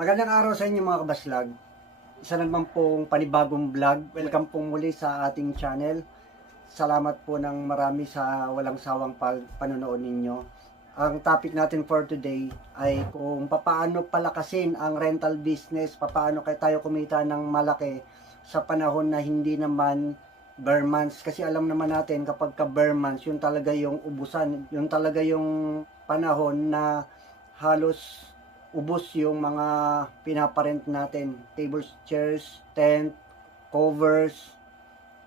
Magandang araw sa inyo mga kabaslag. Isa naman pong panibagong vlog. Welcome po muli sa ating channel. Salamat po ng marami sa walang sawang panonood ninyo. Ang topic natin for today ay kung paano palakasin ang rental business, paano tayo kumita ng malaki sa panahon na hindi naman bare months. Kasi alam naman natin kapag ka bare months, yun talaga yung ubusan. Yun talaga yung panahon na halos ubos yung mga pinaparent natin. Tables, chairs, tent, covers,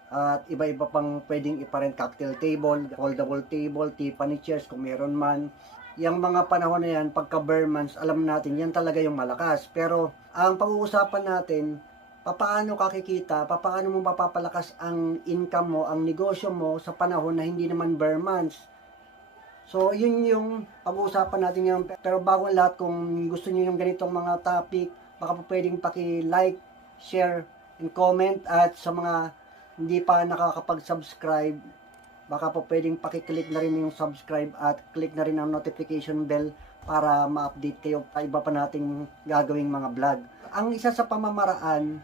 at iba-iba pang pwedeng iparent, cocktail table, foldable table, Tiffany chairs kung meron man. Yung mga panahon na yan, pagka bare months, alam natin, yan talaga yung malakas. Pero ang pag-uusapan natin, paano kakikita, paano mo mapapalakas ang income mo, ang negosyo mo sa panahon na hindi naman bare months. So, yun yung pag-uusapan natin ngayon. Pero bago ang lahat, kung gusto niyo yung ganitong mga topic, baka po pwedeng paki-like, share, and comment. At sa mga hindi pa nakakapag-subscribe, baka po pwedeng paki-click na rin yung subscribe at click na rin ang notification bell para ma-update kayo pa iba pa nating gagawing mga vlog. Ang isa sa pamamaraan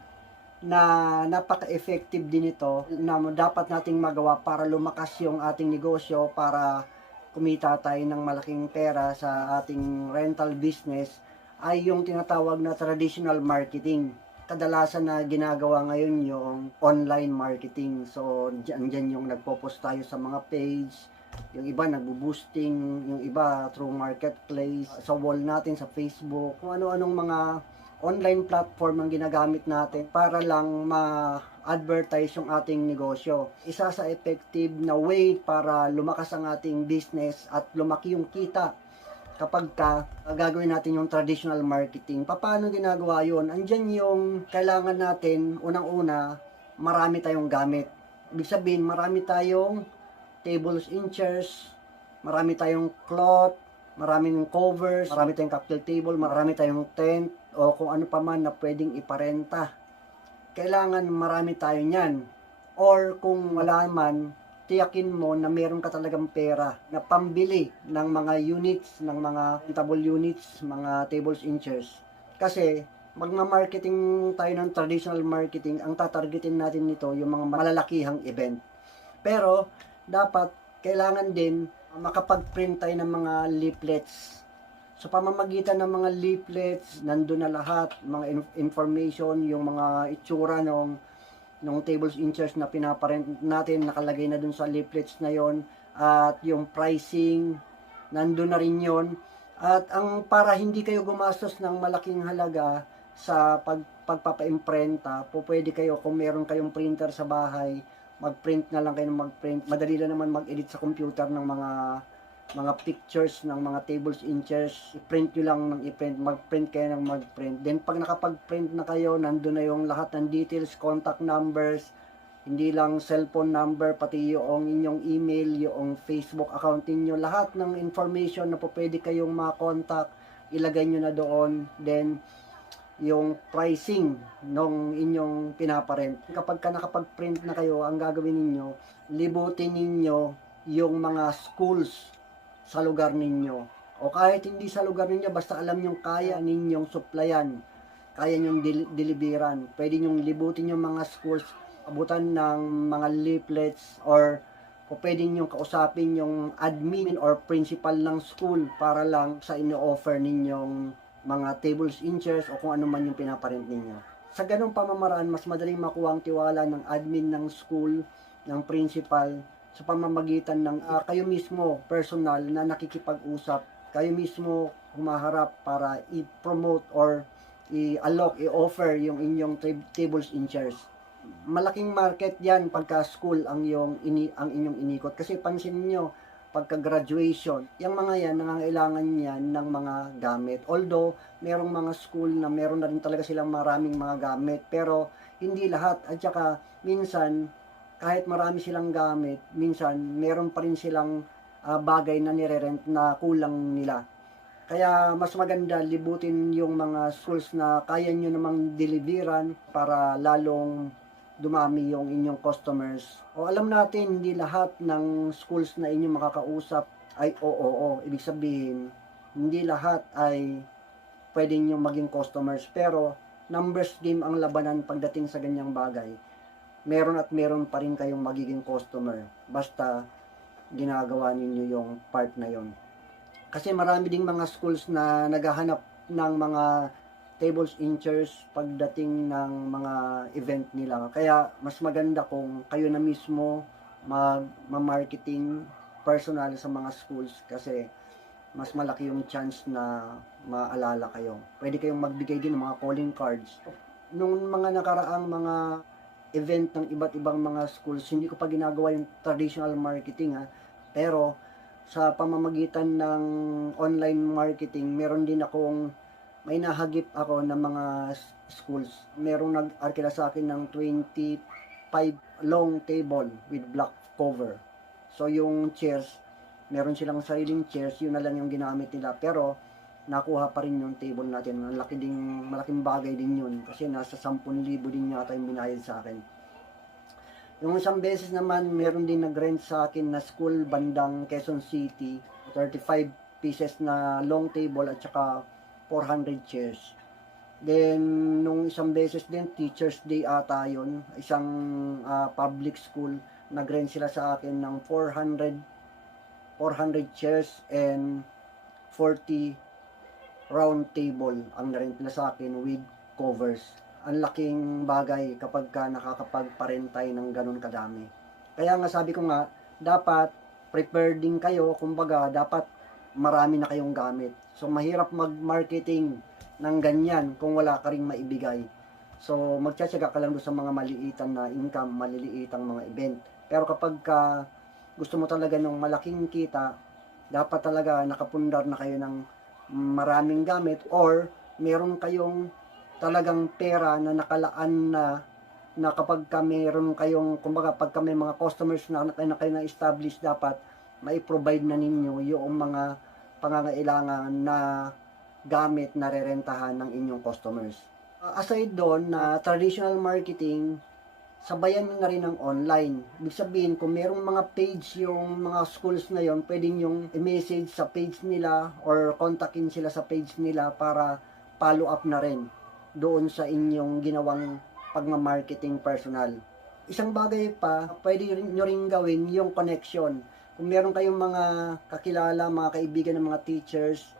na napaka-effective din ito na dapat nating magawa para lumakas yung ating negosyo, para kumita tayo ng malaking pera sa ating rental business, ay yung tinatawag na traditional marketing. Kadalasan na ginagawa ngayon yung online marketing. So, dyan yung nagpo-post tayo sa mga page, yung iba nagbo-boosting, yung iba through marketplace, sa wall natin, sa Facebook, kung ano-anong mga online platform ang ginagamit natin para lang ma-advertise yung ating negosyo. Isa sa effective na way para lumakas ang ating business at lumaki yung kita kapag gagawin natin yung traditional marketing. Paano ginagawa yun? Andyan yung kailangan natin, unang-una, marami tayong gamit. Ibig sabihin, marami tayong tables and chairs, marami tayong cloth, maraming covers, marami tayong cocktail table, marami tayong tent, o kung ano pa man na pwedeng iparenta. Kailangan marami tayo niyan. Or kung wala man, tiyakin mo na meron ka talagang pera na pambili ng mga units, ng mga rentable units, mga tables and chairs. Kasi magma-marketing tayo ng traditional marketing, ang tatargetin natin nito yung mga malalakihang event. Pero dapat kailangan din makapag-print tayo ng mga leaflets. So, pamamagitan ng mga leaflets, nandun na lahat, mga information, yung mga itsura ng tables and chairs na pinaparent natin, nakalagay na dun sa leaflets na yon, at yung pricing, nandun na rin yon. At para hindi kayo gumastos ng malaking halaga sa pagpapa-imprenta, pwede kayo, kung meron kayong printer sa bahay, mag-print na lang kayo ng mag-print. Madali lang naman mag-edit sa computer ng mga pictures ng mga tables and chairs. I-print nyo lang ng i-print, mag-print kayo ng mag-print. Then pag nakapag-print na kayo, nandun na yung lahat ng details, contact numbers, hindi lang cellphone number, pati yung inyong email, yung Facebook account niyo, lahat ng information na po pwede kayong ma-contact, ilagay nyo na doon. Then yung pricing ng inyong pinaparent. Kapag nakapag-print na kayo, ang gagawin ninyo, libutin ninyo yung mga schools sa lugar ninyo. O kahit hindi sa lugar ninyo, basta alam nyo kaya ninyong supplyan, kaya nyong deliveran. Pwede nyong libutin yung mga schools, abutan ng mga leaflets, or pwede nyong kausapin yung admin or principal ng school para lang sa ino-offer ninyong mga tables and chairs o kung ano man yung pinaparent ninyo. Sa ganung pamamaraan, mas madaling makuha ang tiwala ng admin ng school, ng principal, sa pamamagitan ng kayo mismo, personal, na nakikipag-usap, kayo mismo humaharap para i-promote or i-offer yung inyong tables and chairs. Malaking market yan pagka school ang inyong inikot. Kasi pansin niyo, pagka-graduation, yung mga yan, nangangailangan yan ng mga gamit. Although, merong mga school na meron na rin talaga silang maraming mga gamit, pero hindi lahat. At saka, minsan, kahit marami silang gamit, minsan meron pa rin silang bagay na nire-rent na kulang nila. Kaya mas maganda libutin yung mga schools na kaya nyo namang deliveran para lalong dumami yung inyong customers. O alam natin, hindi lahat ng schools na inyong makakausap ay oo. Ibig sabihin, hindi lahat ay pwede nyo maging customers. Pero numbers game ang labanan pagdating sa ganyang bagay. Meron at meron pa rin kayong magiging customer. Basta ginagawa ninyo yung part na yon. Kasi marami ding mga schools na naghahanap ng mga tables and chairs pagdating ng mga event nila. Kaya mas maganda kung kayo na mismo mag-marketing personal sa mga schools kasi mas malaki yung chance na maalala kayo. Pwede kayong magbigay din ng mga calling cards. Nung mga nakaraang mga event ng iba't ibang mga schools, hindi ko pa ginagawa yung traditional marketing pero sa pamamagitan ng online marketing, meron din akong may nahagip ako ng mga schools. Merong nag-arkila sa akin ng 25 long table with black cover. So yung chairs, meron silang sariling chairs, yun na lang yung ginamit nila. Pero nakuha pa rin yung table natin. Malaking bagay din yun kasi nasa 10,000 din yata yung binayad sa akin. Yung isang beses naman, meron din nag-rent sa akin na school bandang Quezon City, 35 pieces na long table at saka 400 chairs. Then, nung isang beses din, Teacher's Day ata yun, isang public school, nag-rent sila sa akin ng 400 chairs and 40 round table ang na-rent nila sa akin with covers. Ang laking bagay kapag ka nakakapagparent tayo ng ganun kadami. Kaya nga sabi ko nga, dapat prepared din kayo, kumbaga dapat marami na kayong gamit. So mahirap mag-marketing ng ganyan kung wala ka ring maibigay. So magtsatsaga ka lang doon sa mga maliitan na income, maliliitang mga event. Pero kapag ka gusto mo talaga ng malaking kita, dapat talaga nakapundar na kayo ng maraming gamit or meron kayong talagang pera na nakalaan na kapag ka meron kayong, kumbaga pagka may mga customers na kayo na-establish, dapat mai-provide na ninyo yung mga pangangailangan na gamit na rerentahan ng inyong customers. Aside doon na traditional marketing, sabayan nyo na rin ng online. Ibig sabihin, kung merong mga page yung mga schools na yon, pwedeng yung i-message sa page nila or kontakin sila sa page nila para follow up na rin doon sa inyong ginawang pagma-marketing personal. Isang bagay pa, pwede nyo rin gawin yung connection. Kung meron kayong mga kakilala, mga kaibigan ng mga teachers,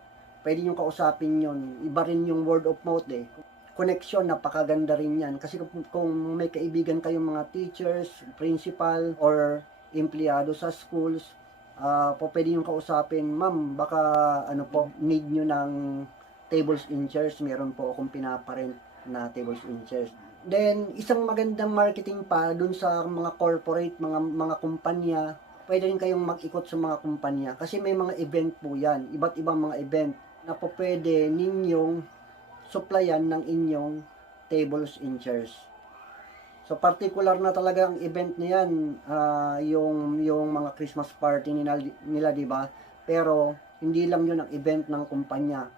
pwede nyo kausapin yun. Iba rin yung word of mouth Connection, napakaganda rin yan. Kasi kung may kaibigan kayong mga teachers, principal, or empleyado sa schools, pwede nyo kausapin, ma'am, baka need nyo ng tables and chairs, meron po akong pinaparent na tables and chairs. Then, isang magandang marketing pa dun sa mga corporate, mga kumpanya, pwede rin kayong mag-ikot sa mga kumpanya kasi may mga event po yan, iba't ibang mga event na po pwede ninyong supplyan ng inyong tables and chairs. So, particular na talaga ang event na yan, yung mga Christmas party nila, di ba? Pero, hindi lang yun ang event ng kumpanya.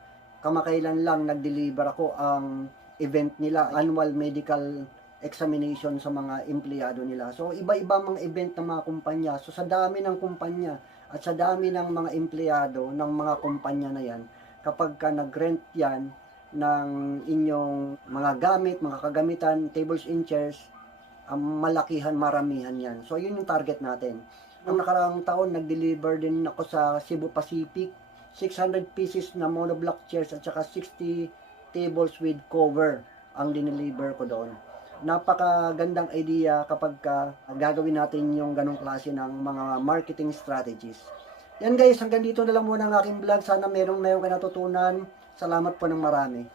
Kamakailan lang nag-deliver ako ang event nila, annual medical examination sa mga empleyado nila. So, iba-iba mga event ng mga kumpanya. So, sa dami ng kumpanya at sa dami ng mga empleyado ng mga kumpanya na yan, kapag ka nag-rent yan ng inyong mga gamit, mga kagamitan, tables and chairs, malakihan, maramihan yan. So, yun yung target natin. Noong nakaraang taon, nag-deliver din ako sa Cebu Pacific, 600 pieces na monoblock chairs at saka 60 tables with cover ang dineliver ko doon. Napakagandang idea kapag gagawin natin yung ganong klase ng mga marketing strategies. Yan guys, hanggang dito na lang muna ang aking vlog. Sana meron kayo natutunan. Salamat po ng marami.